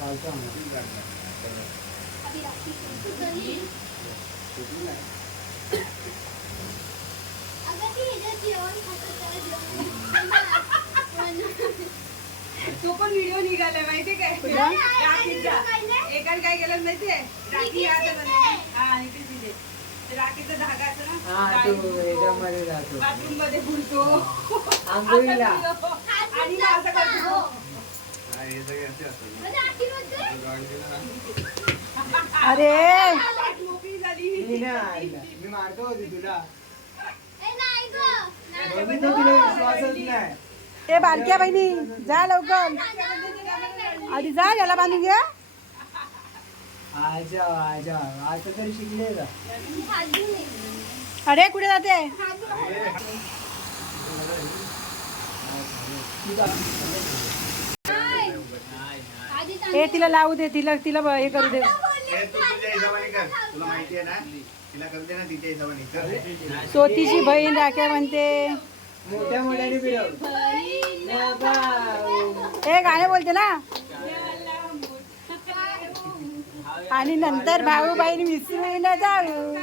चालतं आम्हाला. तो पण व्हिडिओ निघालाय माहितीये काय? राखीचा एकाने काय केलं माहितीये राखी आता. हा। नितीश दिले ते राखीचा धागा असतो ना। हा तो बाथरूम मध्ये आंघोळीला आणि असं करतो अरे! मी मारतो होती तुला. ए बारक्या बहिणी जा लवकर. आधी जा याला बांधून घ्या आजा आजा. आता तरी शिकले का अरे कुठे जाते? ए तिला लावू दे तिला तिला ब- हे करू दे. हे तू तुझ्या हिशोबाने कर. तुला माहिती आहे ना तिला करते ना तिच्या हिशोबाने कर. सोतीची बहीण राख्या म्हणते. मोठ्या मोठ्याने फिरव ए गाणे बोलते ना. आणि नंतर भाऊ बहीण विसरून जाऊ.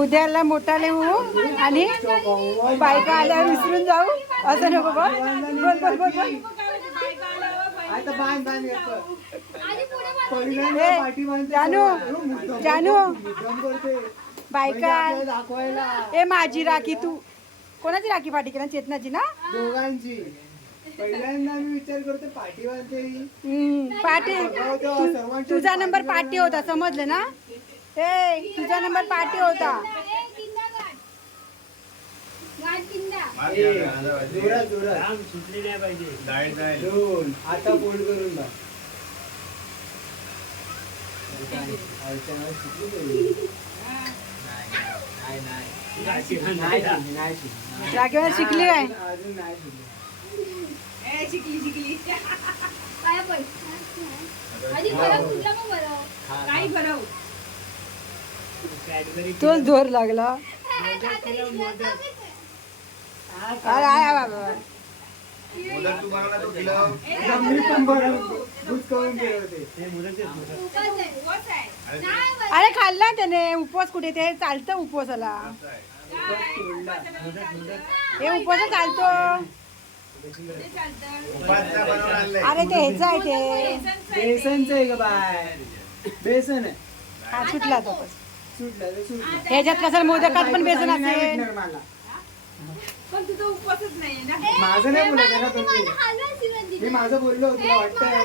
उद्याला मोठा लिहू आणि बायका आल्यावर विसरून जाऊ. असं नको बोल बोल बोल बोल. बोल जानू, जानू. बायका ए माझी राखी तू. कोणाची राखी पाठी केला? चेतनाची ना? दोघांची. पहिल्यांदा मी विचार करतो पाठी ही. हम्म, पाटी तुझा नंबर पाटी होता समजलं ना? ए तुझा नंबर पाटी होता. ए, जोरात जोरात. जाईल जाईल. दोन आता फोल्ड करून बघ. अर्चना शिकली तरी. नाही. शिकली, नाही शिकली. राखीवर शिकली काय? अजून नाही शिकली. शिकली शिकली. काही बरं तोच जोर लागला. अरे आय बाबा मोदक तू बनवला तो किलो मी पण बरं. भूत करून गेले होते. उपवास आहे अरे खाल्ला त्याने. उपवास कुठे? ते चालतं उपवासाला. हे उपवास चालतो. अरे ते ह्याचं आहे ते. बेसनचं आहे का बाय बेसन आहे. हा सुटला तो बस. सुटलं ते सुटलं. ह्याच्यात कसं मोदकात पण बेसन नाही असेल? भेटणार मला. पण तुझा उपवासच नाहीये ना. माझं नाही बोलत आहे ना तुम्ही. मी माझं बोललो तुला वाटतंय